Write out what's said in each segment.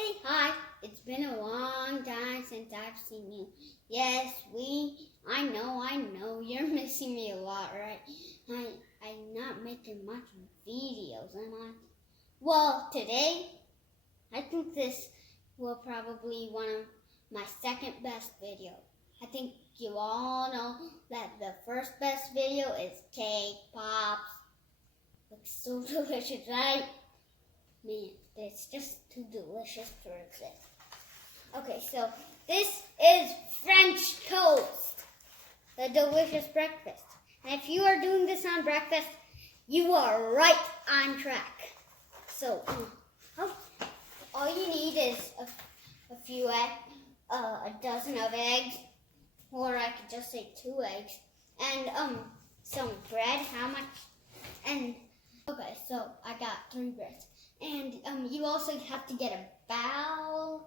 Okay, hi. It's been a long time since I've seen you. Yes, I know, you're missing me a lot, right? I'm not making much videos, am I? Well, today, I think this will probably one of my second best video. I think you all know that the first best video is cake pops. Looks so delicious, right? Man, it's just too delicious to resist. Okay, so this is French toast, the delicious breakfast. And if you are doing this on breakfast, you are right on track. So, all you need is a dozen of eggs, or I could just say 2 eggs, and some bread. How much? And okay, so I got 3 breads. And you also have to get about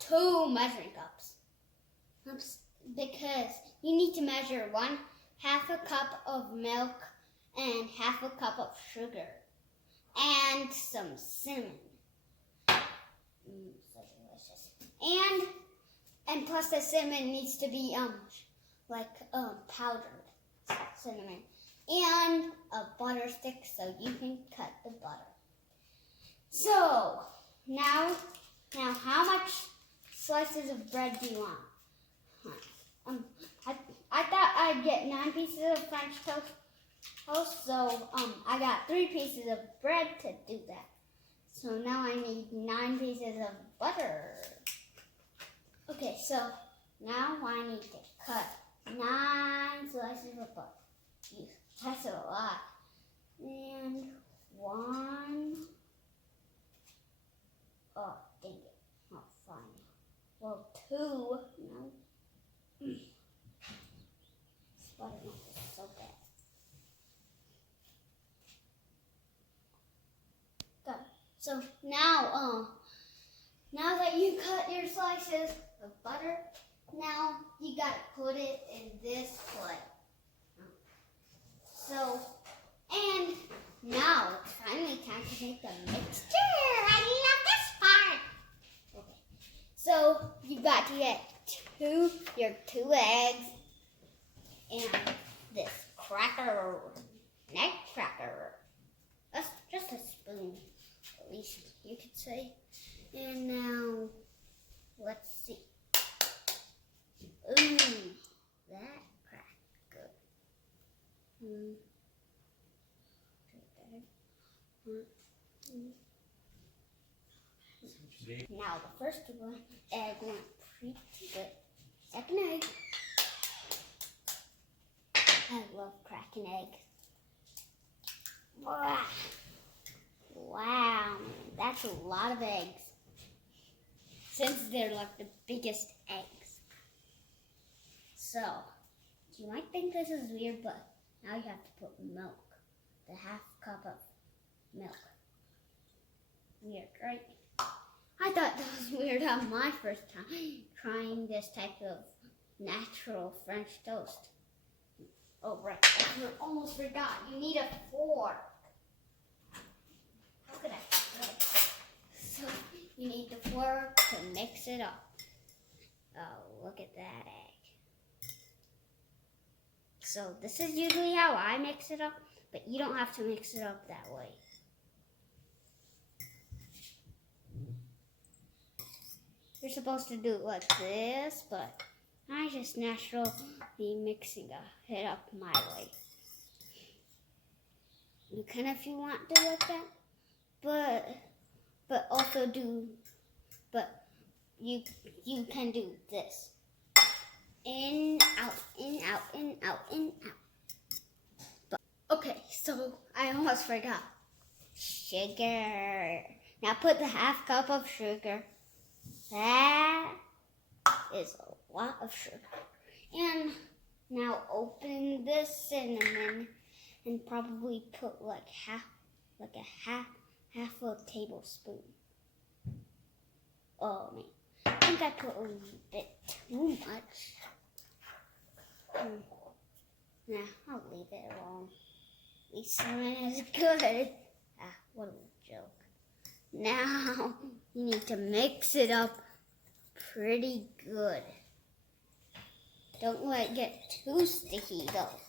2 measuring cups. Because you need to measure 1/2 cup of milk and 1/2 cup of sugar. And some cinnamon. So delicious. And plus the cinnamon needs to be powdered cinnamon. And a butter stick so you can cut the butter. So, now how much slices of bread do you want? I thought I'd get 9 pieces of French toast, so I got 3 pieces of bread to do that. So now I need 9 pieces of butter. Okay, so now I need to cut 9 slices of butter. That's a lot. And 1. Oh, dang it. Oh, fine. Well, 2. No. This buttermilk is so bad. Good. So now that you cut your slices of butter, now you gotta put it in this plate. So, and now it's finally time to make the mixture. I love this part. Okay. So you got to get your 2 eggs and this egg cracker. That's just a spoon, at least you could say. And now, let's see. Ooh, that cracked good. Now the first egg went pretty good. Second egg. I love cracking eggs. Wow, that's a lot of eggs. Since they're like the biggest eggs. So, you might think this is weird, but now you have to put milk. The 1/2 cup of milk. Weird, right? I thought that was weird on my first time trying this type of natural French toast. Oh, right. I almost forgot. You need a fork. How could I forget? So, you need the fork to mix it up. Oh, look at that egg. So, this is usually how I mix it up, but you don't have to mix it up that way. You're supposed to do it like this, but I just naturally mixing it up my way. You can if you want to like that, but also you can do this. In, out, in, out, in, out, in, out. But, okay, so I almost forgot. Sugar. Now put the 1/2 cup of sugar. That is a lot of sugar. And now open this cinnamon and probably put like half a tablespoon. Oh man, I think I put a little bit too much. Nah, I'll leave it alone. At least cinnamon is good. What a joke. Now you need to mix it up pretty good. Don't let it get too sticky though.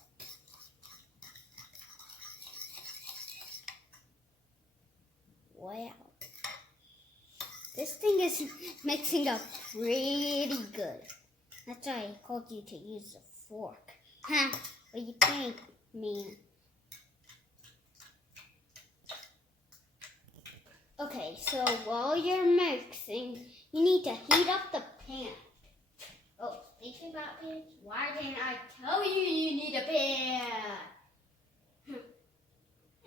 Wow. This thing is mixing up pretty good. That's why I told you to use a fork. Huh? What do you think, man? Okay, so while you're mixing, you need to heat up the pan. Oh, speaking about pans, why didn't I tell you you need a pan?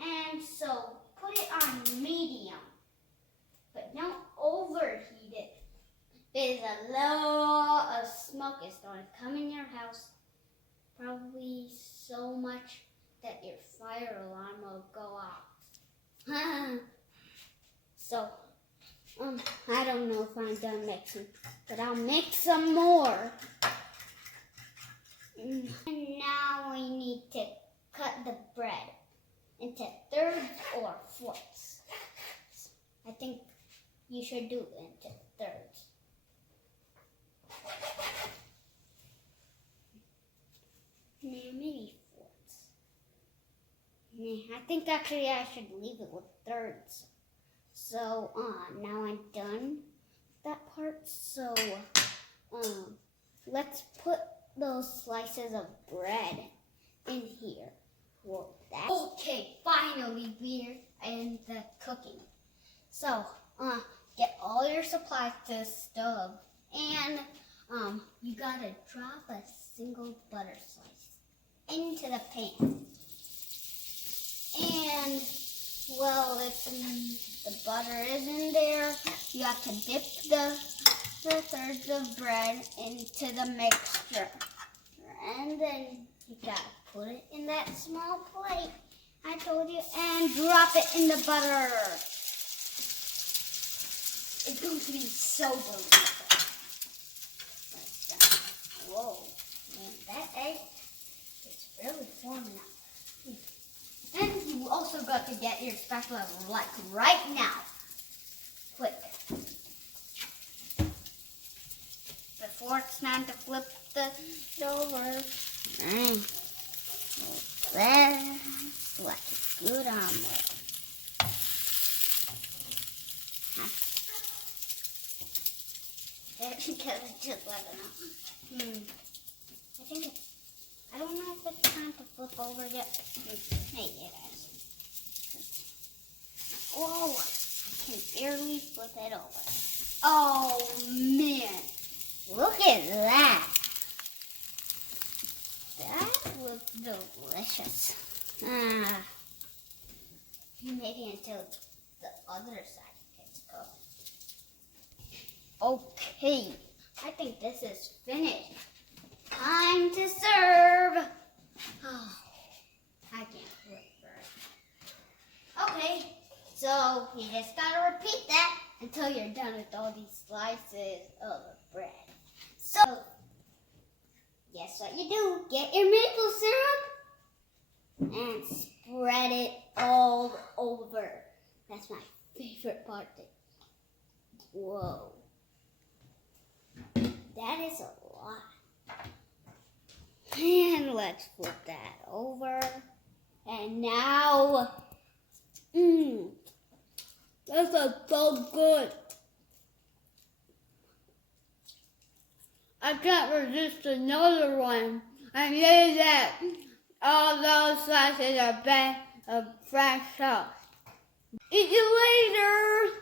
And so, put it on medium, but don't overheat it. There's a lot of smoke is going to come in your house, probably so much that your fire alarm will go off. So, I don't know if I'm done mixing, but I'll mix some more. And now we need to cut the bread into thirds or fourths. I think you should do it into thirds. Nah, maybe fourths. Nah, I think actually I should leave it with thirds. So, now I'm done with that part. So, let's put those slices of bread in here. Well, that's okay. Finally, we're in the cooking. So, get all your supplies to the stove, and you gotta drop a single butter slice into the pan. And well, if the butter is in there, you have to dip the thirds of bread into the mixture. And then you gotta put it in that small plate I told you and drop it in the butter. It's going to be so delicious. Whoa, man, that egg is really forming up. And you also got to get your spatula like right now. Quick. Before it's time to flip it over. That's like a good omelet. Just let it know. I don't know if it's time to flip over yet. Hey, it is. Whoa, I can barely flip it over. Oh, man. Look at that. That looks delicious. Maybe until the other side gets cooked. Okay, I think this is finished. Time to serve. Oh, I can't wait for it. Okay, so you just gotta repeat that until you're done with all these slices of bread. So, guess what you do? Get your maple syrup and spread it all over. That's my favorite part. Whoa. That is a lot. And let's flip that over. And now, this is so good. I can't resist another one. I made that. All those slices are fresh sauce. Eat you later.